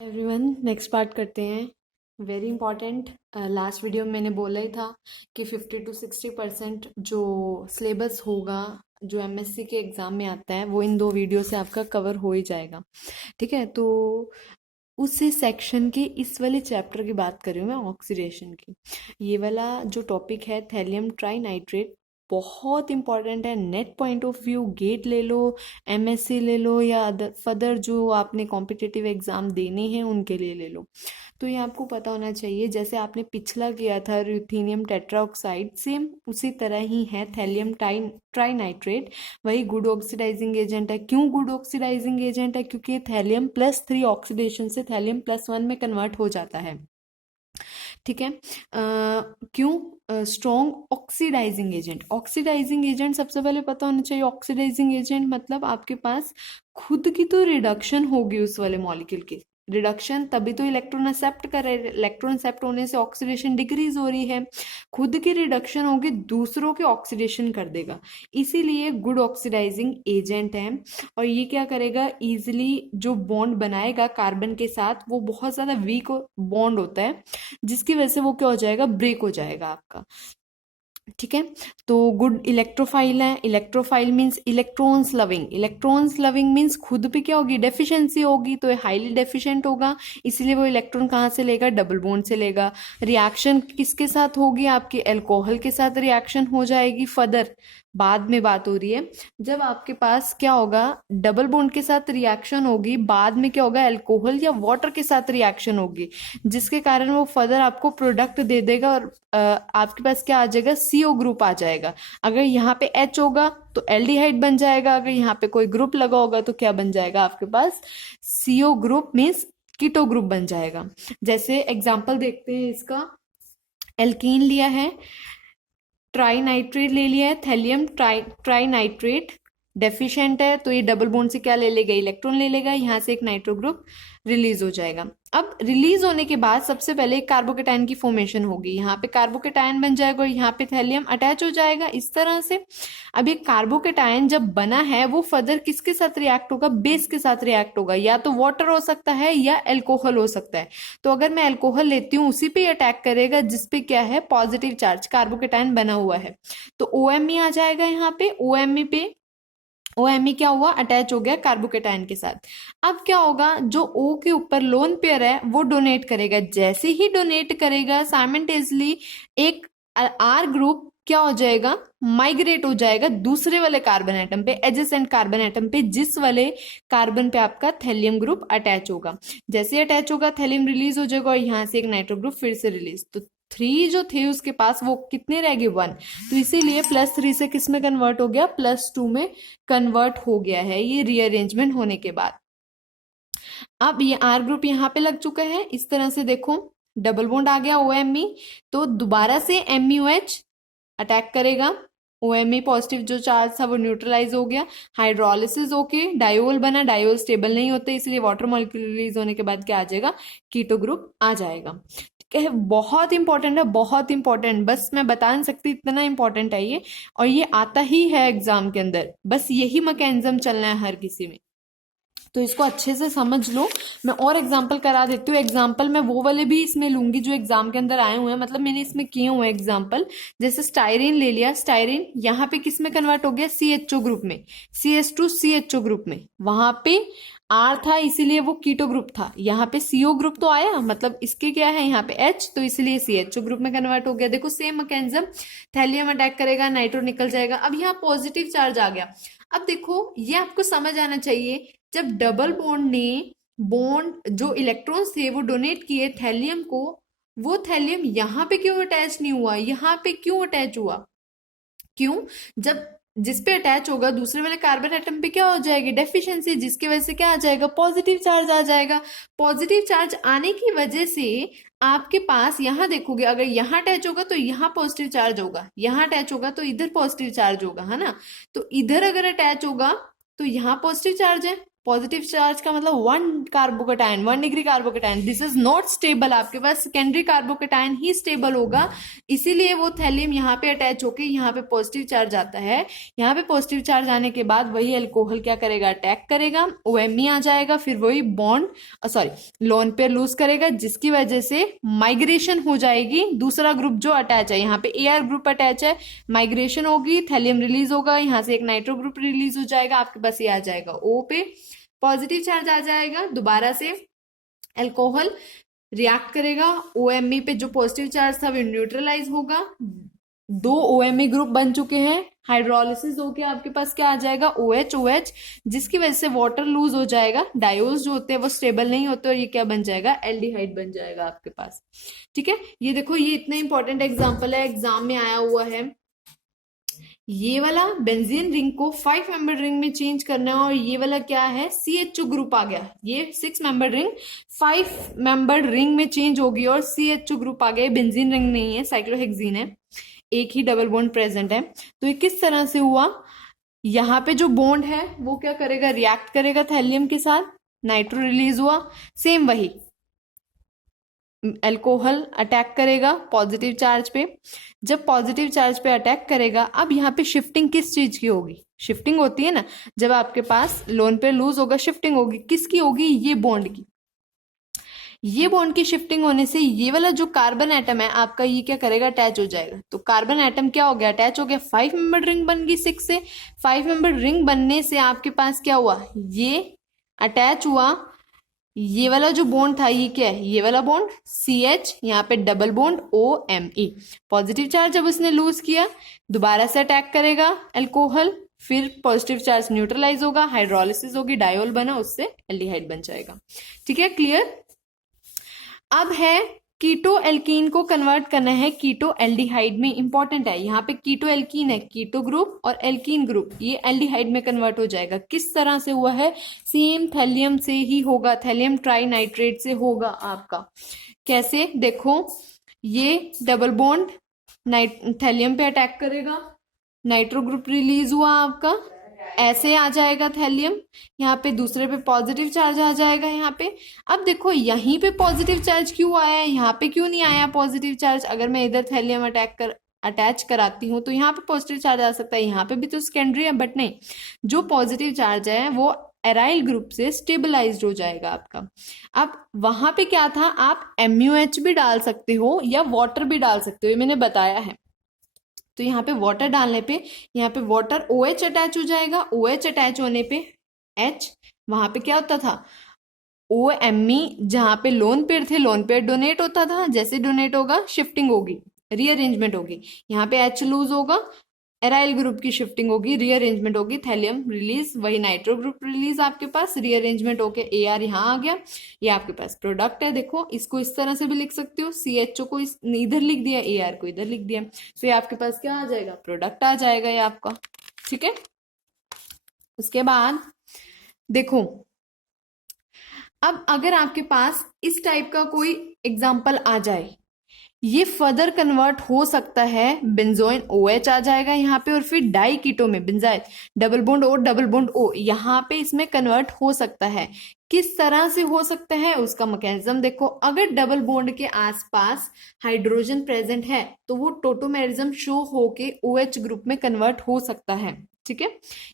Everyone, next part करते हैं। Very important. Last video में मैंने बोला ही था कि 50 to 60% जो सिलेबस होगा जो एमएससी के एग्ज़ाम में आता है वो इन दो वीडियो से आपका कवर हो ही जाएगा। ठीक है, तो उसी सेक्शन के इस वाले चैप्टर की बात कर रही हूँ मैं, ऑक्सीडेशन की। ये वाला जो टॉपिक है थैलियम ट्राइनाइट्रेट, बहुत इंपॉर्टेंट है। NET point of view, GATE ले लो, एमएससी ले लो, या अदर फर्दर जो आपने कॉम्पिटिटिव एग्जाम देने हैं उनके लिए ले लो। तो ये आपको पता होना चाहिए। जैसे आपने पिछला किया था रुथेनियम टेट्राऑक्साइड, सेम उसी तरह ही है थैलियम ट्राइनाइट्रेट। वही गुड ऑक्सीडाइजिंग एजेंट है। क्यों गुड ऑक्सीडाइजिंग एजेंट है? क्योंकि थैलियम+3 ऑक्सीडेशन से थैलियम+1 में कन्वर्ट हो जाता है। ठीक है। क्यों strong oxidising agent? Oxidising agent सबसे पहले पता होना चाहिए। ऑक्सीडाइजिंग एजेंट मतलब आपके पास खुद की तो रिडक्शन होगी उस वाले मॉलिक्यूल की। रिडक्शन तभी तो इलेक्ट्रॉन एक्सेप्ट कर रहे हैं। इलेक्ट्रॉन एक्सेप्ट होने से ऑक्सीडेशन डिक्रीज हो रही है। खुद की रिडक्शन होगी, दूसरों के ऑक्सीडेशन कर देगा, इसीलिए गुड ऑक्सीडाइजिंग एजेंट है। और ये क्या करेगा, इजिली जो बॉन्ड बनाएगा कार्बन के साथ वो बहुत ज़्यादा वीक बॉन्ड होता है, जिसकी वजह से वो क्या हो जाएगा, ब्रेक हो जाएगा आपका। ठीक है। तो गुड इलेक्ट्रोफाइल है। Electrophile means electrons loving. Electrons loving means खुद पे क्या होगी, डेफिशिएंसी होगी, तो ये हाईली डेफिशिएंट होगा, इसलिए वो इलेक्ट्रॉन कहाँ से लेगा, डबल बॉन्ड से लेगा। रिएक्शन किसके साथ होगी, आपके अल्कोहल के साथ रिएक्शन हो जाएगी। फर्दर बाद में बात हो रही है, जब आपके पास क्या होगा, डबल बॉन्ड के साथ रिएक्शन होगी, बाद में क्या होगा, अल्कोहल या वाटर के साथ रिएक्शन होगी, जिसके कारण वो फर्दर आपको प्रोडक्ट दे देगा और आपके पास क्या आ जाएगा, सीओ ग्रुप आ जाएगा। अगर यहाँ पे एच होगा तो एल्डिहाइड बन जाएगा, अगर यहाँ पे कोई ग्रुप लगा होगा तो क्या बन जाएगा आपके पास, CO group means keto group बन जाएगा। जैसे एग्जाम्पल देखते हैं इसका। एल्कीन लिया है, ट्राइनाइट्रेट ले लिया है, थैलियम ट्राइनाइट्रेट डेफिशिएंट है, तो ये डबल बॉन्ड से क्या ले लेगा, इलेक्ट्रॉन ले लेगा, यहाँ से एक नाइट्रो ग्रुप रिलीज हो जाएगा। अब रिलीज होने के बाद सबसे पहले एक कार्बोकेटायन की फॉर्मेशन होगी, यहाँ पे कार्बोकेटायन बन जाएगा और यहाँ पे थैलियम अटैच हो जाएगा इस तरह से। अब ये कार्बोकेटायन जब बना है वो फर्दर किसके साथ रिएक्ट होगा, बेस के साथ रिएक्ट होगा, या तो वाटर हो सकता है या अल्कोहल हो सकता है। तो अगर मैं अल्कोहल लेती हूँ उसी पे अटैक करेगा जिसपे क्या है, पॉजिटिव चार्ज कार्बोकेटायन बना हुआ है, तो OMe आ जाएगा यहाँ पे। OMe क्या हुआ, अटैच हो गया कार्बोकेटायन के साथ। अब क्या होगा, जो O के ऊपर लोन पेयर है वो डोनेट करेगा। जैसे ही डोनेट करेगा साइमल्टेनियसली एक R ग्रुप क्या हो जाएगा, माइग्रेट हो जाएगा दूसरे वाले कार्बन एटम पे, एडजेसेंट कार्बन एटम पे, जिस वाले कार्बन पे आपका थैलियम ग्रुप अटैच होगा। जैसे अटैच होगा थैलियम रिलीज हो जाएगा और यहाँ से एक नाइट्रो ग्रुप फिर से रिलीज। तो 3 जो थे उसके पास वो कितने रह गए, 1। तो इसीलिए +3 से किस में कन्वर्ट हो गया, +2 में कन्वर्ट हो गया है, ये रीअरेंजमेंट होने के बाद। अब ये R ग्रुप यहाँ पे लग चुका है, इस तरह से देखो, डबल बॉन्ड आ गया OMe, तो दोबारा से MuH अटैक करेगा। OMe पॉजिटिव जो चार्ज था वो न्यूट्रलाइज हो गया, हाइड्रोलिसिस होके डायोल बना, डायोल स्टेबल नहीं होते इसलिए वाटर मॉलिक्यूल रिलीज होने के बाद क्या आ जाएगा, कीटो ग्रुप आ जाएगा। ठीक है, बहुत इंपॉर्टेंट है, बहुत इंपॉर्टेंट, बस मैं बता नहीं सकती इतना इंपॉर्टेंट है ये, और ये आता ही है एग्जाम के अंदर, बस यही मैकेनिज्म चलना है हर किसी में, तो इसको अच्छे से समझ लो। मैं और एग्जाम्पल करा देती हूँ। एग्जाम्पल मैं वो वाले भी इसमें लूंगी जो एग्जाम के अंदर आए हुए हैं, मतलब मैंने इसमें किए हुए एग्जाम्पल। जैसे स्टाइरिन ले लिया, स्टाइरिन यहाँ पे किस में कन्वर्ट हो गया, CHO ग्रुप में, CH2 CHO ग्रुप में। वहां पे R था इसीलिए वो कीटो ग्रुप था, यहाँ पे CO ग्रुप तो आया, मतलब इसके क्या है यहाँ पे H, तो इसलिए CHO ग्रुप में कन्वर्ट हो गया। देखो सेम मैकेनिज्म, थैलियम अटैक करेगा, नाइट्रो निकल जाएगा। अब यहाँ पॉजिटिव चार्ज आ गया। अब देखो ये आपको समझ आना चाहिए, जब डबल बॉन्ड ने बॉन्ड जो इलेक्ट्रॉन्स थे वो डोनेट किए थैलियम को, वो थैलियम यहाँ पे क्यों अटैच नहीं हुआ, यहाँ पे क्यों अटैच हुआ, क्यों, जब जिस पे अटैच होगा दूसरे वाले कार्बन एटम पे क्या हो जाएगी, डेफिशिएंसी, जिसकी वजह से क्या आ जाएगा, पॉजिटिव चार्ज आ जाएगा। पॉजिटिव चार्ज आने की वजह से आपके पास यहाँ देखोगे, अगर यहाँ अटैच होगा तो यहाँ पॉजिटिव चार्ज होगा, यहाँ अटैच होगा तो इधर पॉजिटिव चार्ज होगा, है ना। तो इधर अगर अटैच होगा तो यहाँ पॉजिटिव चार्ज है, पॉजिटिव चार्ज का मतलब 1 carbocation, 1 degree carbocation, this is not stable. आपके पास सेकेंडरी कार्बोकेटायन ही स्टेबल होगा, इसीलिए वो थैलियम यहाँ पे अटैच होके यहाँ पे पॉजिटिव चार्ज आता है। यहाँ पे पॉजिटिव चार्ज आने के बाद वही अल्कोहल क्या करेगा, अटैक करेगा, OMe आ जाएगा, फिर वही बॉन्ड लोन पेयर लूज करेगा, जिसकी वजह से माइग्रेशन हो जाएगी। दूसरा ग्रुप जो अटैच है, यहाँ पे Ar ग्रुप अटैच है, माइग्रेशन होगी, थैलियम रिलीज होगा, यहाँ से एक नाइट्रो ग्रुप रिलीज हो जाएगा, आपके पास ये आ जाएगा O पे, पॉजिटिव चार्ज आ जाएगा, दोबारा से अल्कोहल रिएक्ट करेगा, OMe पे जो पॉजिटिव चार्ज था वो न्यूट्रलाइज होगा, 2 OMe ग्रुप बन चुके हैं, हाइड्रोलिसिस होके आपके पास क्या आ जाएगा, OH, जिसकी वजह से वाटर लूज हो जाएगा, डायोल्स जो होते हैं वो स्टेबल नहीं होते और ये क्या बन जाएगा, एल्डिहाइड बन जाएगा आपके पास। ठीक है, ये देखो ये इतना इंपॉर्टेंट एग्जाम्पल है, एग्जाम में आया हुआ है। ये वाला बेंजीन रिंग को 5 मेंबर रिंग में चेंज करना है, और ये वाला क्या है, CHO ग्रुप आ गया, ये 6 मेंबर रिंग 5 मेंबर रिंग में चेंज होगी और CHO ग्रुप आ गया। बेंजीन रिंग नहीं है, साइक्लोहेक्सीन है, एक ही डबल बॉन्ड प्रेजेंट है। तो ये किस तरह से हुआ, यहाँ पे जो बॉन्ड है वो क्या करेगा, रिएक्ट करेगा थैलियम के साथ, नाइट्रो रिलीज हुआ, सेम वही अल्कोहल अटैक करेगा पॉजिटिव चार्ज पे। जब पॉजिटिव चार्ज पे अटैक करेगा, अब यहाँ पे शिफ्टिंग किस चीज की होगी, शिफ्टिंग होती है ना, जब आपके पास लोन पे लूज होगा, शिफ्टिंग होगी, किसकी होगी, ये बॉन्ड की। ये बॉन्ड की शिफ्टिंग होने से ये वाला जो कार्बन एटम है आपका, ये क्या करेगा, अटैच हो जाएगा। तो कार्बन एटम क्या हो गया, अटैच हो गया, 5 मेंबर रिंग बन गई 6 से। 5 मेंबर रिंग बनने से आपके पास क्या हुआ, ये अटैच हुआ, ये वाला जो बॉन्ड था ये क्या है, ये वाला बॉन्ड CH, यहाँ पे double bond OMe, positive charge जब उसने लूज किया, दोबारा से अटैक करेगा अल्कोहल, फिर पॉजिटिव चार्ज न्यूट्रलाइज होगा, हाइड्रोलिसिस होगी, डायोल बना, उससे एल्डिहाइड बन जाएगा। ठीक है, क्लियर। अब है कीटो एल्कीन को कन्वर्ट करना है कीटो एल्डिहाइड में, इंपॉर्टेंट है यहाँ पे कीटो एल्कीन है, कीटो ग्रुप और एल्कीन ग्रुप, ये एल्डिहाइड में कन्वर्ट हो जाएगा। किस तरह से हुआ है, सेम थैलियम से ही होगा, थैलियम ट्राइनाइट्रेट से होगा आपका। कैसे, देखो ये डबल बॉन्ड थैलियम पे अटैक करेगा, नाइट्रो ग्रुप रिलीज हुआ आपका, ऐसे आ जाएगा थैलियम, यहाँ पे दूसरे पे पॉजिटिव चार्ज आ जाएगा यहाँ पे। अब देखो यहीं पे पॉजिटिव चार्ज क्यों आया है, यहाँ पे क्यों नहीं आया पॉजिटिव चार्ज। अगर मैं इधर थैलियम अटैच कराती हूँ तो यहाँ पे पॉजिटिव चार्ज आ सकता है, यहाँ पे भी तो सेकेंडरी है, बट नहीं, जो पॉजिटिव चार्ज है वो एराइल ग्रुप से स्टेबलाइज्ड हो जाएगा आपका। अब वहां पे क्या था, आप MuH भी डाल सकते हो या वाटर भी डाल सकते हो, ये मैंने बताया है। तो यहाँ पे वाटर डालने पे यहाँ पे वाटर OH अटैच हो जाएगा, OH अटैच होने पे H, वहां पे क्या होता था, OMe, जहां पे लोन पेयर थे, लोन पेयर डोनेट होता था, जैसे डोनेट होगा शिफ्टिंग होगी, रीअरेंजमेंट होगी, यहाँ पे H लूज होगा, एराइल ग्रुप की शिफ्टिंग होगी, रीअरेंजमेंट होगी, थैलियम रिलीज, वही नाइट्रो ग्रुप रिलीज, आपके पास रीअरेंजमेंट होके Ar यहाँ आ गया, ये आपके पास प्रोडक्ट है। देखो इसको इस तरह से भी लिख सकते हो, CHO को इधर लिख दिया, Ar को इधर लिख दिया, तो ये आपके पास क्या आ जाएगा, प्रोडक्ट आ जाएगा ये आपका। ठीक है, उसके बाद देखो, अब अगर आपके पास इस टाइप का कोई एग्जाम्पल आ जाए, ये फर्दर कन्वर्ट हो सकता है, बेंजोइन OH आ जाएगा यहाँ पे, और फिर डाई कीटो में benzyl double bond O double bond O, यहाँ पे इसमें कन्वर्ट हो सकता है। किस तरह से हो सकता है, उसका मैकेनिज्म देखो, अगर डबल बॉन्ड के आसपास हाइड्रोजन प्रेजेंट है तो वो टोटोमेरिज्म शो होके OH ग्रुप में कन्वर्ट हो सकता है। ठीक है,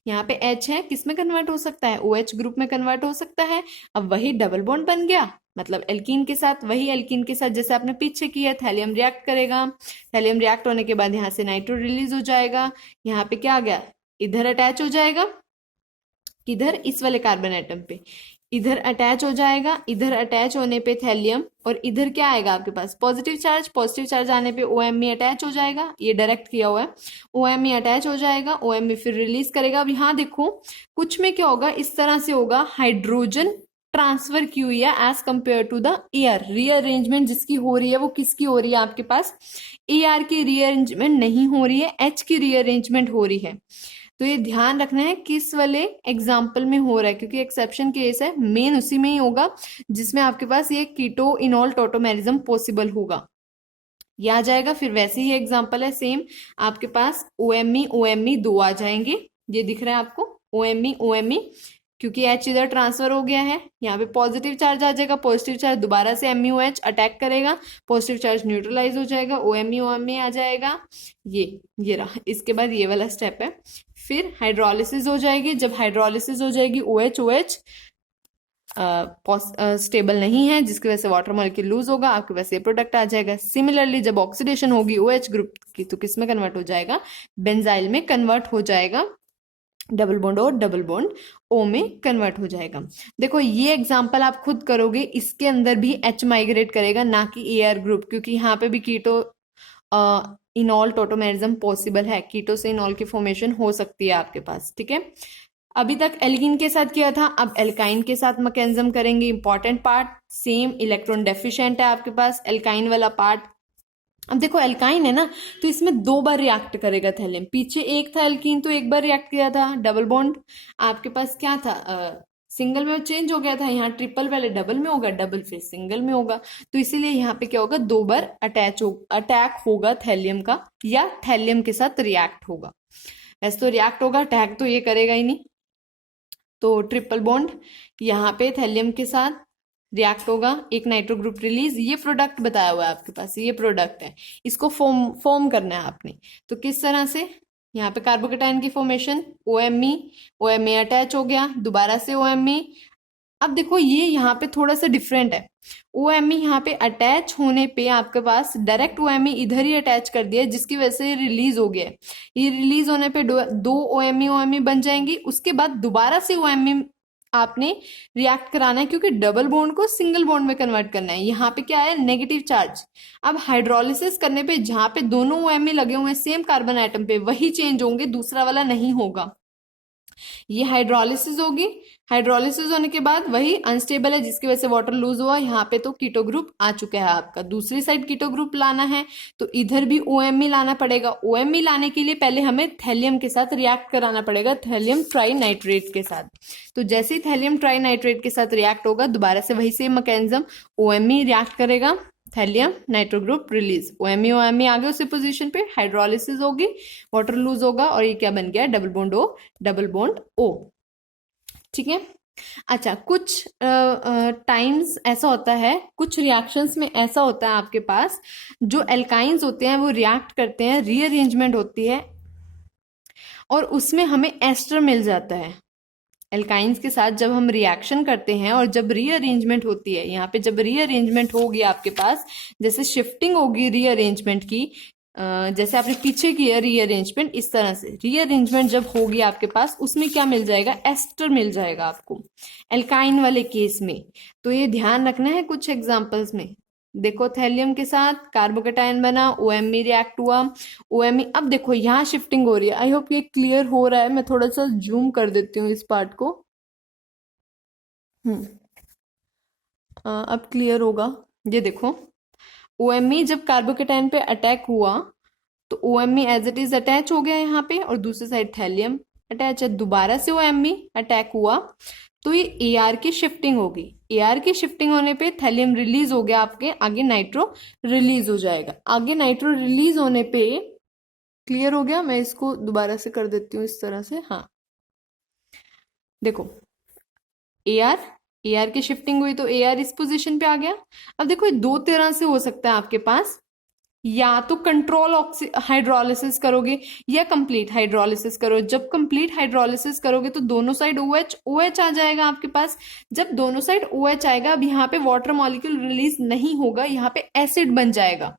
यहाँ पे H है, किस में कन्वर्ट हो सकता है, OH ग्रुप में कन्वर्ट हो सकता है। अब वही डबल बॉन्ड बन गया, मतलब एल्कीन के साथ, वही एल्कीन के साथ जैसे आपने पीछे किया, थैलियम रिएक्ट करेगा, थैलियम रिएक्ट होने के बाद यहाँ से नाइट्रो रिलीज हो जाएगा, यहाँ पे क्या आ गया, इधर अटैच हो जाएगा, किधर, इस वाले कार्बन एटम पे, इधर अटैच हो जाएगा, इधर अटैच होने पे थैलियम, और इधर क्या आएगा आपके पास, पॉजिटिव चार्ज, पॉजिटिव चार्ज आने पे OMe अटैच हो जाएगा, ये डायरेक्ट किया हुआ है, OMe अटैच हो जाएगा, OMe फिर रिलीज करेगा। अब यहाँ देखो कुछ में क्या होगा, इस तरह से होगा, हाइड्रोजन ट्रांसफर की हुई है as compare to the air, rearrangement जिसकी हो रही है वो किसकी हो रही है, आपके पास Ar की रीअरेंजमेंट नहीं हो रही है, H की रीअरेंजमेंट हो रही है। तो ये ध्यान रखना है किस वाले एग्जाम्पल में हो रहा है, क्योंकि एक्सेप्शन केस है, मेन उसी में ही होगा जिसमें आपके पास ये कीटो इनॉल टोटोमेरिज्म पॉसिबल होगा, ये आ जाएगा। फिर वैसे ही एग्जाम्पल है सेम, आपके पास OMe OMe 2 आ जाएंगे, ये दिख रहा है आपको, OMe OMe, क्योंकि H इधर ट्रांसफर हो गया है, यहाँ पे पॉजिटिव चार्ज आ जाएगा, पॉजिटिव चार्ज दोबारा से MuH अटैक करेगा, पॉजिटिव चार्ज न्यूट्रलाइज हो जाएगा, OMe आ जाएगा, ये रहा। इसके बाद ये वाला स्टेप है, फिर हाइड्रोलिसिस हो जाएगी। जब हाइड्रोलिसिस हो जाएगी OH स्टेबल नहीं है, जिसकी वजह से वाटर मॉलिक्यूल लूज होगा, आपके पास ये प्रोडक्ट आ जाएगा। सिमिलरली जब ऑक्सीडेशन होगी OH ग्रुप की तो किस में कन्वर्ट हो जाएगा, बेंजाइल में कन्वर्ट हो जाएगा, डबल बॉन्ड और डबल बॉन्ड O में कन्वर्ट हो जाएगा। देखो ये एग्जांपल आप खुद करोगे, इसके अंदर भी H माइग्रेट करेगा, ना कि AR ग्रुप, क्योंकि यहाँ पे भी कीटो इनॉल टोटोमेरिज्म पॉसिबल है, कीटो से इनॉल की फॉर्मेशन हो सकती है आपके पास, ठीक है। अभी तक एल्कीन के साथ किया था, अब एल्काइन के साथ मैकेनिज्म करेंगे। Important part same, electron deficient है आपके पास एल्काइन वाला पार्ट। अब देखो एल्काइन है ना, तो इसमें 2 बार रिएक्ट करेगा थैलियम। पीछे एक था एल्कीन तो 1 बार रिएक्ट किया था, डबल बॉन्ड आपके पास क्या था, सिंगल में चेंज हो गया था, यहाँ ट्रिपल पहले डबल में होगा, डबल फिर सिंगल में होगा, तो इसीलिए यहाँ पे क्या होगा, 2 बार अटैक होगा थैलियम का, या थैलियम के साथ रिएक्ट होगा। वैसे तो रिएक्ट होगा, अटैक तो ये करेगा ही नहीं। तो ट्रिपल बॉन्ड यहाँ पे थैलियम के साथ रिएक्ट होगा, एक नाइट्रो ग्रुप रिलीज, ये प्रोडक्ट बताया हुआ है आपके पास, ये प्रोडक्ट है, इसको फॉर्म करना है आपने। तो किस तरह से, यहाँ पे कार्बोकेटाइन की फॉर्मेशन, OMe अटैच हो गया, दोबारा से OMe। अब देखो ये यहाँ पे थोड़ा सा डिफरेंट है, OMe यहाँ पे अटैच होने पे आपके पास डायरेक्ट OMe इधर ही अटैच कर दिया, जिसकी वजह से रिलीज हो गया। ये रिलीज होने पे दो OMe बन जाएंगी, उसके बाद दोबारा से OMe आपने रिएक्ट कराना है, क्योंकि डबल बॉन्ड को सिंगल बॉन्ड में कन्वर्ट करना है। यहाँ पे क्या है, नेगेटिव चार्ज। अब हाइड्रोलिसिस करने पे जहां पे दोनों OMe लगे हुए हैं सेम कार्बन आइटम पे, वही चेंज होंगे, दूसरा वाला नहीं होगा। ये हाइड्रोलिसिस होगी, हाइड्रोलिसिस होने के बाद वही अनस्टेबल है, जिसकी वजह से वाटर लूज हुआ। यहाँ पे तो कीटो ग्रुप आ चुका है आपका, दूसरी साइड कीटो ग्रुप लाना है तो इधर भी OMe लाना पड़ेगा। OMe लाने के लिए पहले हमें थैलियम के साथ रिएक्ट कराना पड़ेगा, थैलियम ट्राइनाइट्रेट के साथ। तो जैसे ही थैलियम ट्राइनाइट्रेट के साथ रिएक्ट होगा, दोबारा से वही सेम मैकेनिज्म, OMe रिएक्ट करेगा, thallium nitro group release, OMe आ गए उसी पोजीशन पे, हाइड्रोलिसिस होगी, वाटर लूज होगा, और ये क्या बन गया, double bond O, double bond O, ठीक है। अच्छा, कुछ टाइम्स ऐसा होता है, कुछ रिएक्शंस में ऐसा होता है आपके पास, जो एल्काइंस होते हैं वो रिएक्ट करते हैं, रीअरेंजमेंट होती है और उसमें हमें एस्टर मिल जाता है। एल्काइंस के साथ जब हम रिएक्शन करते हैं और जब रीअरेंजमेंट होती है, यहाँ पे जब रीअरेंजमेंट होगी आपके पास, जैसे शिफ्टिंग होगी रीअरेंजमेंट की, जैसे आपने पीछे किया रीअरेंजमेंट, इस तरह से रीअरेंजमेंट जब होगी आपके पास, उसमें क्या मिल जाएगा, एस्टर मिल जाएगा आपको एल्काइन वाले केस में। तो ये ध्यान रखना है कुछ एग्जांपल्स में। देखो थैलियम के साथ कार्बोकेटाइन बना, OMe रिएक्ट हुआ, OMe, अब देखो यहाँ शिफ्टिंग हो रही है। आई होप ये क्लियर हो रहा है, मैं थोड़ा सा जूम कर देती हूँ इस पार्ट को। अब क्लियर होगा। ये देखो OMe जब कार्बोकेटाइन पे अटैक हुआ तो OMe as it is attach हो गया यहाँ पे, और दूसरी साइड थैलियम अटैच है। दोबारा से OMe अटैक हुआ तो ये AR की शिफ्टिंग होगी, AR की शिफ्टिंग होने पे थैलियम रिलीज हो गया, आपके आगे नाइट्रो रिलीज हो जाएगा। आगे नाइट्रो रिलीज होने पे, क्लियर हो गया, मैं इसको दोबारा से कर देती हूँ इस तरह से। हाँ देखो AR की शिफ्टिंग हुई तो AR इस पोजीशन पे आ गया। अब देखो ये 2 तरह से हो सकता है आपके पास, या तो कंट्रोल हाइड्रोलिसिस करोगे या कंप्लीट हाइड्रोलिसिस करो। जब कंप्लीट हाइड्रोलिसिस करोगे तो दोनों साइड OH आ जाएगा आपके पास। जब दोनों साइड OH आएगा, अब यहाँ पे वाटर मॉलिक्यूल रिलीज नहीं होगा, यहाँ पे एसिड बन जाएगा,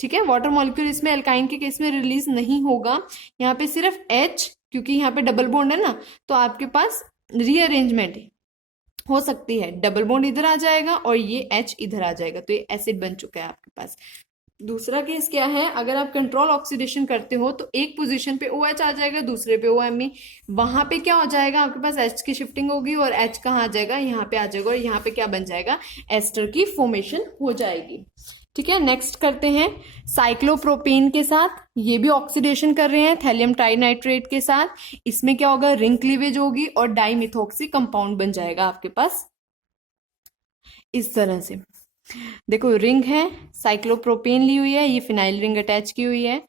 ठीक है। वाटर मॉलिक्यूल इसमें एल्काइन के केस में रिलीज नहीं होगा, यहाँ पे सिर्फ H, क्योंकि यहाँ पे डबल बॉन्ड है ना, तो आपके पास रीअरेंजमेंट हो सकती है, डबल बॉन्ड इधर आ जाएगा और ये H इधर आ जाएगा, तो ये एसिड बन चुका है आपके पास। दूसरा केस क्या है, अगर आप कंट्रोल ऑक्सीडेशन करते हो तो एक पोजीशन पे OH आ जाएगा, दूसरे पे OMe, वहां पे क्या हो जाएगा, आपके पास H की शिफ्टिंग होगी और H कहाँ आ जाएगा, यहाँ पे आ जाएगा, और यहाँ पे क्या बन जाएगा, एस्टर की फॉर्मेशन हो जाएगी, ठीक है। नेक्स्ट करते हैं साइक्लोप्रोपेन के साथ, ये भी ऑक्सीडेशन कर रहे हैं थैलियम ट्राइनाइट्रेट के साथ। इसमें क्या होगा, रिंग क्लीवेज होगी और डाइमिथॉक्सी कंपाउंड बन जाएगा आपके पास इस तरह से। देखो रिंग है, साइक्लोप्रोपेन ली हुई है, ये फिनाइल रिंग अटैच की हुई है,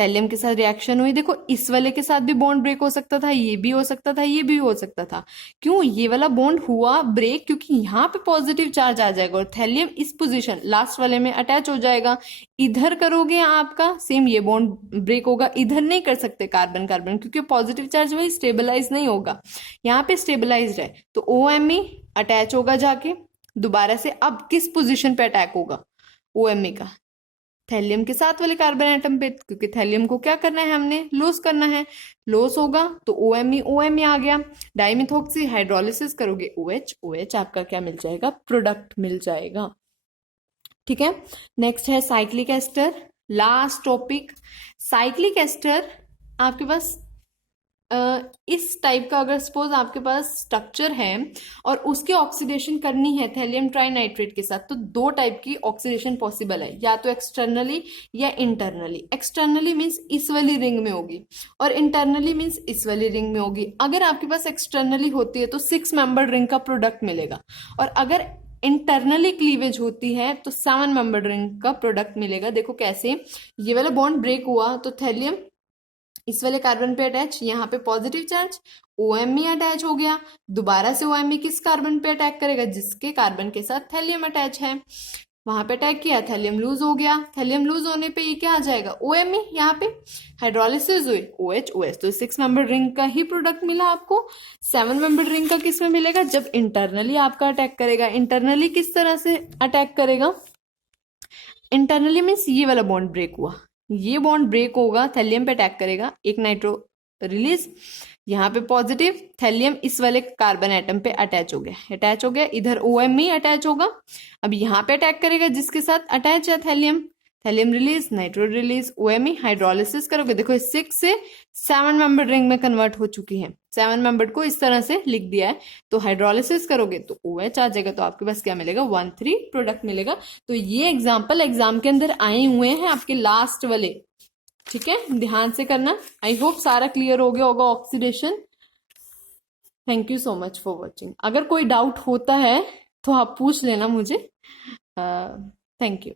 थैलियम के साथ रिएक्शन हुई, देखो इस वाले के साथ भी बॉन्ड ब्रेक हो सकता था, ये भी हो सकता था, ये भी हो सकता था। क्यों ये वाला बॉन्ड हुआ ब्रेक? क्योंकि यहाँ पे पॉजिटिव चार्ज आ जाएगा और थैलियम इस पोजीशन लास्ट वाले में अटैच हो जाएगा। इधर करोगे आपका सेम, ये बॉन्ड ब्रेक होगा। इधर नहीं कर सकते कार्बन कार्बन, क्योंकि पॉजिटिव चार्ज वही स्टेबलाइज नहीं होगा, यहाँ पे स्टेबलाइज्ड है। तो OMe अटैच होगा जाके दोबारा से। अब किस पोजीशन पे अटैक होगा OMe का? थैलियम के साथ वाले कार्बन एटम पे, क्योंकि थैलियम को क्या करना है, हमने लॉस करना है। लॉस होगा तो OMe आ गया। डाइमिथॉक्सी हाइड्रोलिसिस करोगे OH आपका क्या मिल जाएगा? प्रोडक्ट मिल जाएगा। ठीक है, नेक्स्ट है cyclic ester, last topic. Cyclic ester आपके पास इस टाइप का, अगर सपोज आपके पास स्ट्रक्चर है और उसकी ऑक्सीडेशन करनी है थैलियम ट्राइनाइट्रेट के साथ, तो दो टाइप की ऑक्सीडेशन पॉसिबल है, या तो एक्सटर्नली या इंटरनली। एक्सटर्नली मीन्स इस वाली रिंग में होगी और इंटरनली मीन्स इस वाली रिंग में होगी। अगर आपके पास एक्सटर्नली होती है तो 6 मेंबर्ड रिंग का प्रोडक्ट मिलेगा, और अगर इंटरनली क्लीवेज होती है तो 7 मेंबर्ड रिंग का प्रोडक्ट मिलेगा। देखो कैसे, ये वाला बॉन्ड ब्रेक हुआ तो थैलियम इस वाले कार्बन पे अटैच, यहाँ पे पॉजिटिव चार्ज, OMe अटैच हो गया। दोबारा से OMe किस कार्बन पे अटैक करेगा? जिसके कार्बन के साथ थैलियम अटैच है, वहां पे अटैक किया, थैलियम लूज हो गया। थैलियम लूज होने पे ये क्या आ जाएगा? OMe। यहाँ पे हाइड्रोलिसिस हुई OH, तो 6 मेंबर रिंग का ही प्रोडक्ट मिला आपको। 7 मेंबर रिंग का किस में मिलेगा? जब इंटरनली आपका अटैक करेगा। इंटरनली किस तरह से अटैक करेगा? इंटरनली मीन्स ये वाला बॉन्ड ब्रेक हुआ, ये बॉन्ड ब्रेक होगा, थैलियम पे अटैक करेगा, एक नाइट्रो रिलीज, यहाँ पे पॉजिटिव, थैलियम इस वाले कार्बन एटम पे अटैच हो गया, इधर OMe अटैच होगा। अब यहाँ पे अटैक करेगा जिसके साथ अटैच है thallium, thallium release, nitro release, OMe hydrolysis करोगे। देखो 6 से 7 मेंबर रिंग में कन्वर्ट हो चुकी है। 7 मेंबर को इस तरह से लिख दिया है, तो हाइड्रोलिसिस करोगे तो OH आ जाएगा, तो आपके पास क्या मिलेगा? 1,3 प्रोडक्ट मिलेगा। तो ये एग्जाम्पल एग्जाम के अंदर आए हुए हैं आपके लास्ट वाले। ठीक है, ध्यान से करना। आई होप सारा क्लियर हो गया होगा oxidation. Thank you so much for watching. अगर कोई डाउट होता है तो आप पूछ लेना मुझे। Thank you.